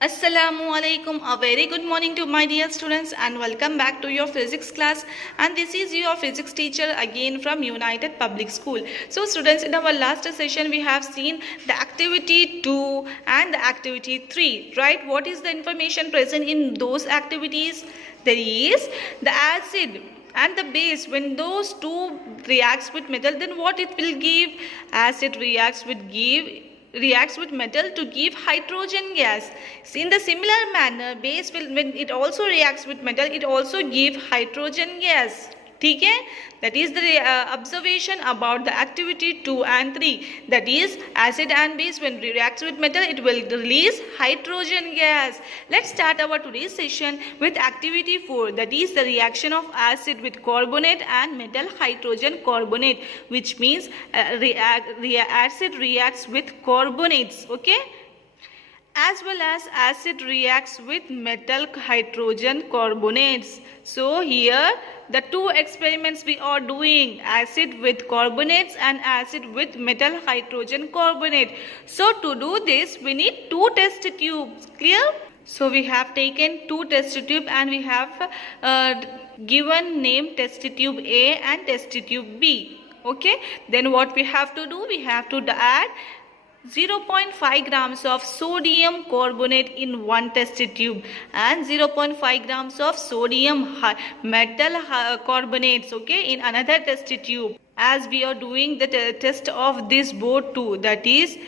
Assalamu alaikum. A very good morning to my dear students and welcome back to your physics class, and this is your physics teacher again from United Public School. So students, in our last session we have seen the activity 2 and the activity 3, right? What is the information present in those activities? There is the acid and the base. When those two reacts with metal, then what it will give? Acid reacts with metal to give hydrogen gas. In the similar manner, base will, when it also reacts with metal, it also give hydrogen gas. ठीक है, that is the observation about the activity 2 and 3. That is, acid and base when reacts with metal, it will release hydrogen gas. Let's start our today's session with activity 4. That is the reaction of acid with carbonate and metal hydrogen carbonate, which means acid reacts with carbonates. Okay, as well as acid reacts with metal hydrogen carbonates. So here the two experiments we are doing, acid with carbonates and acid with metal hydrogen carbonate. So to do this we need two test tubes. Clear? So we have taken two test tube and we have given name test tube A and test tube B. Okay, then what we have to do, we have to add 0.5 grams of sodium carbonate in one test tube and 0.5 grams of sodium metal carbonates, okay, in another test tube. As we are doing the test of this both two, that is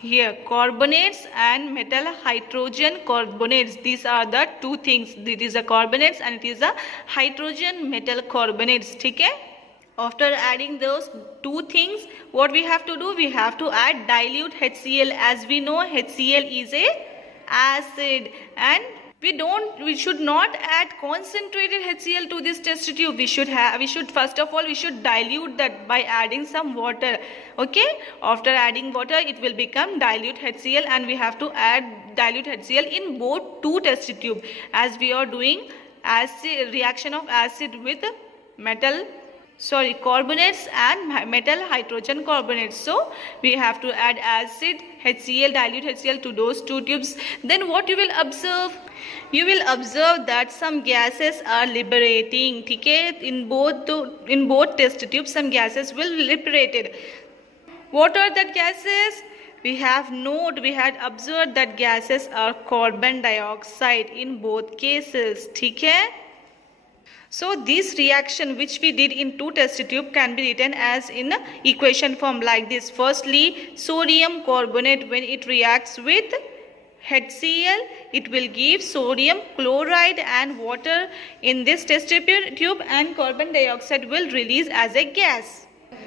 here carbonates and metal hydrogen carbonates. These are the two things. It is a carbonates and it is a hydrogen metal carbonates. Okay. After adding those two things, what we have to do, we have to add dilute HCl. As we know, HCl is a acid, and we should not add concentrated HCl to this test tube. We should first of all we should dilute that by adding some water. Okay, after adding water it will become dilute HCl, and we have to add dilute HCl in both two test tube, as we are doing acid reaction of acid with carbonates and metal hydrogen carbonates. So we have to add acid HCl, dilute HCl to those two tubes. Then what you will observe? You will observe that some gases are liberating. Okay, in both test tubes some gases will be liberated. What are that gases? We had observed that gases are carbon dioxide in both cases. Okay. So this reaction which we did in two test tube can be written as in equation form like this. Firstly, sodium carbonate, when it reacts with HCl, it will give sodium chloride and water in this test tube, and carbon dioxide will release as a gas.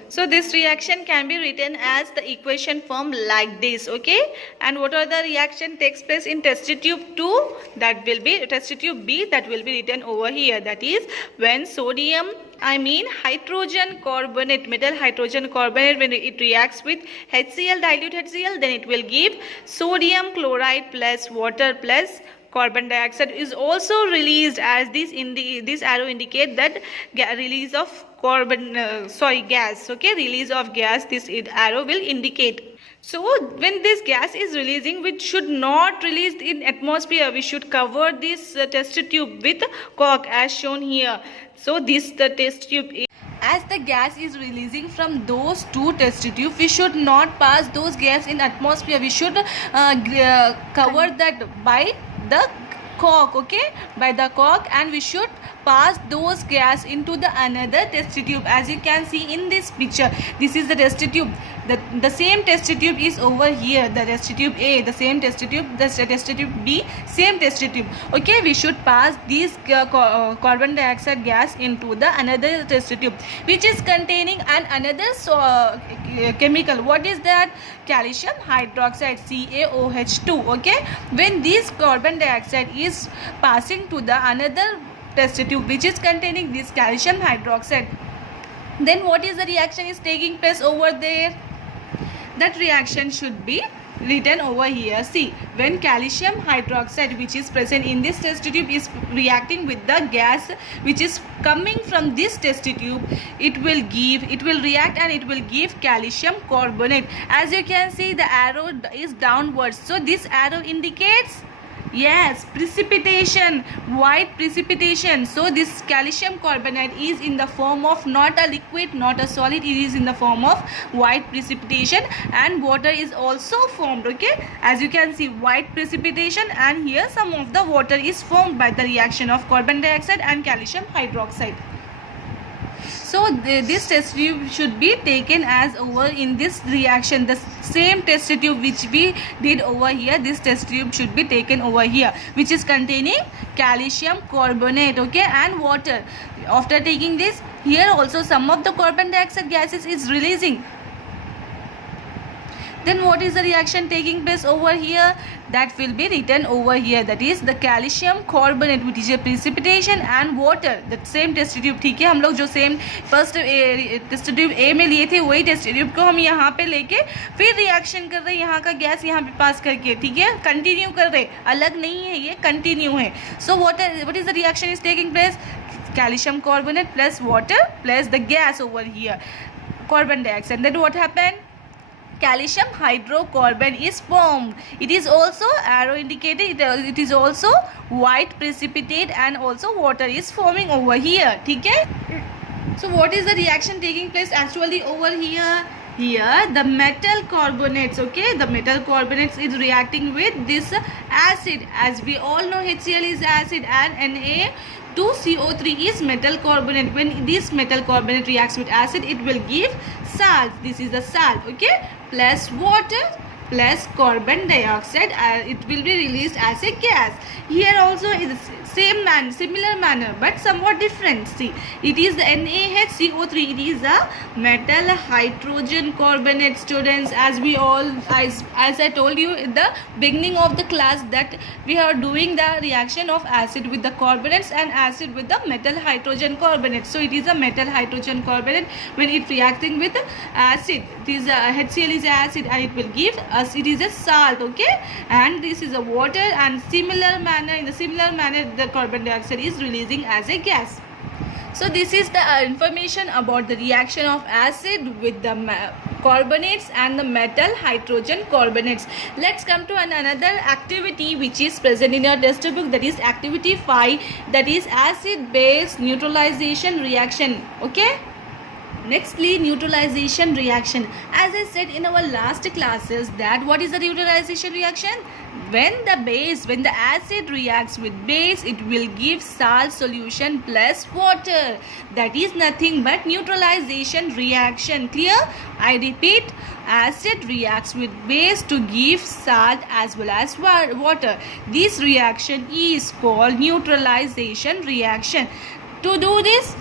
So this reaction can be written as the equation form like this. Okay, and what are the reaction takes place in test tube 2? That will be test tube B, that will be written over here. That is, when hydrogen carbonate, metal hydrogen carbonate, when it reacts with HCl, dilute HCl, then it will give sodium chloride plus water plus carbon dioxide is also released, as this arrow indicate that release of gas. Okay, release of gas, this arrow will indicate. So when this gas is releasing, which should not release in atmosphere, we should cover this test tube with cork as shown here. So the test tube, as the gas is releasing from those two test tubes, we should not pass those gas in atmosphere. We should cover that by the cork, okay, by the cork, and we should pass those gas into the another test tube. As you can see in this picture, this is the test tube. The same test tube is over here, the test tube A, the same test tube, the test tube B, same test tube. Okay, we should pass this carbon dioxide gas into the another test tube, which is containing another chemical. What is that? Calcium hydroxide, CaOH2. Okay, when this carbon dioxide is passing to the another test tube which is containing this calcium hydroxide, then what is the reaction is taking place over there? That reaction should be written over here. See, when calcium hydroxide which is present in this test tube is reacting with the gas which is coming from this test tube, it will react and it will give calcium carbonate. As you can see, the arrow is downwards, so this arrow indicates Yes, precipitation, white precipitation. So this calcium carbonate is in the form of not a liquid, not a solid, it is in the form of white precipitation, and water is also formed. Okay, as you can see, white precipitation, and here some of the water is formed by the reaction of carbon dioxide and calcium hydroxide. So this test tube should be taken as over in this reaction. The same test tube which we did over here, this test tube should be taken over here, which is containing calcium carbonate, okay, and water. After taking this, here also some of the carbon dioxide gases is releasing. Then what is the reaction taking place over here? That will be written over here. That is the calcium carbonate, which is a precipitation, and water. That same test tube, ठीक है, हम लोग जो same first test tube A में लिए थे वही test tube को हम यहाँ पे लेके फिर रिएक्शन कर रहे हैं, यहाँ का गैस यहाँ पे पास करके, ठीक है, कंटिन्यू कर रहे, अलग नहीं है, ये कंटिन्यू है. So what is the reaction is taking place? Calcium carbonate plus water plus the gas over here, carbon dioxide. Then what happened? Calcium hydrocarbon is formed. It is also arrow indicated. It is also white precipitate, and also water is forming over here. ठीक है? So what is the reaction taking place actually over here? Here the metal carbonates, okay, the metal carbonates is reacting with this acid. As we all know, HCl is acid and Na2CO3 is metal carbonate. When this metal carbonate reacts with acid, it will give salt. This is the salt, okay, plus water plus carbon dioxide, it will be released as a gas. Here also is similar manner, but somewhat different. See, it is the NaHCO3. It is a metal hydrogen carbonate, students. As we all, as I told you in the beginning of the class, that we are doing the reaction of acid with the carbonates and acid with the metal hydrogen carbonate. So it is a metal hydrogen carbonate. When it reacting with acid, it is HCl is acid, and it will give us, it is a salt, okay, and this is a water, and in the similar manner the carbon dioxide is releasing as a gas. So this is the information about the reaction of acid with the carbonates and the metal hydrogen carbonates. Let's come to another activity which is present in your textbook, that is activity 5, that is acid base neutralization reaction, okay. Nextly, neutralization reaction. As I said in our last classes, that what is the neutralization reaction? When the acid reacts with base, it will give salt solution plus water. That is nothing but neutralization reaction. Clear? I repeat, acid reacts with base to give salt as well as water. This reaction is called neutralization reaction. To do this,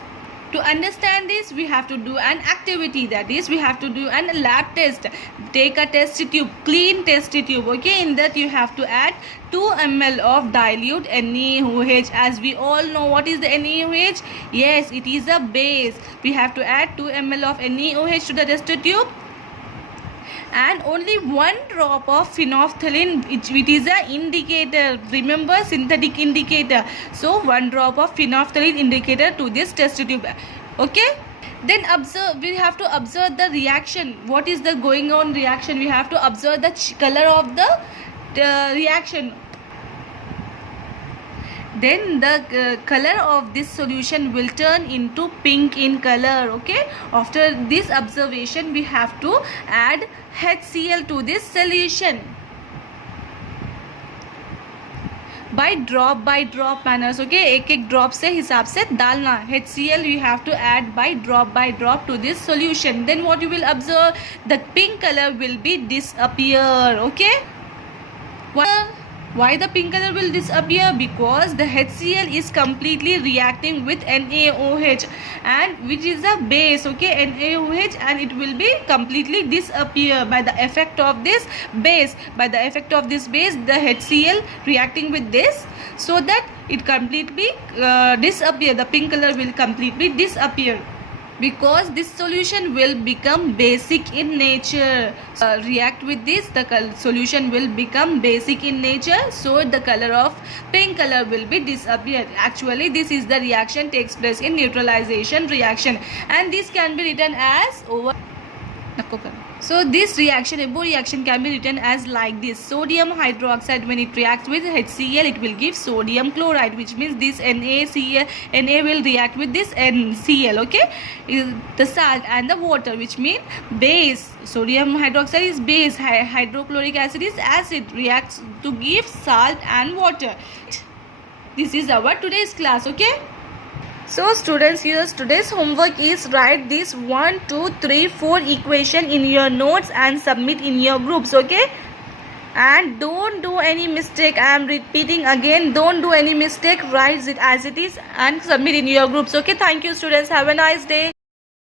to understand this, we have to do an activity, that is we have to do an lab test. Take a test tube, clean test tube, okay. In that you have to add 2 ml of dilute NaOH. As we all know, what is the NaOH? Yes, it is a base. We have to add 2 ml of NaOH to the test tube, and only 1 drop of phenolphthalein, it is a indicator. Remember, synthetic indicator. So 1 drop of phenolphthalein indicator to this test tube, okay. Then observe, we have to observe the reaction. What is the going on reaction? We have to observe the color of the reaction. Then the color of this solution will turn into pink in color, okay. After this observation, we have to add HCl to this solution by drop manners, okay. एक drop से हिसाब से डालना. HCl you have to add by drop to this solution. Then what you will observe, the pink color will be disappear, okay. Why the pink color will disappear? Because the HCl is completely reacting with NaOH, and which is a base, okay, NaOH, and it will be completely disappear by the effect of this base. By the effect of this base, the HCl reacting with this, so that it completely disappear. The pink color will completely disappear, because this solution will become basic in nature. React with this, the solution will become basic in nature, so the color of pink color will be disappeared. Actually, this is the reaction takes place in neutralization reaction, and this can be written as over. So this reaction, EBO reaction, can be written as like this: sodium hydroxide, when it reacts with HCl, it will give sodium chloride, which means this NaCl, Na will react with this NCl. Okay, the salt and the water, which mean base. Sodium hydroxide is base, hydrochloric acid is acid, reacts to give salt and water. This is our today's class. Okay. So students, here today's homework is write this 1, 2, 3, 4 equation in your notes and submit in your groups. Okay, and don't do any mistake. I am repeating again, don't do any mistake. Write it as it is and submit in your groups. Okay, thank you students, have a nice day.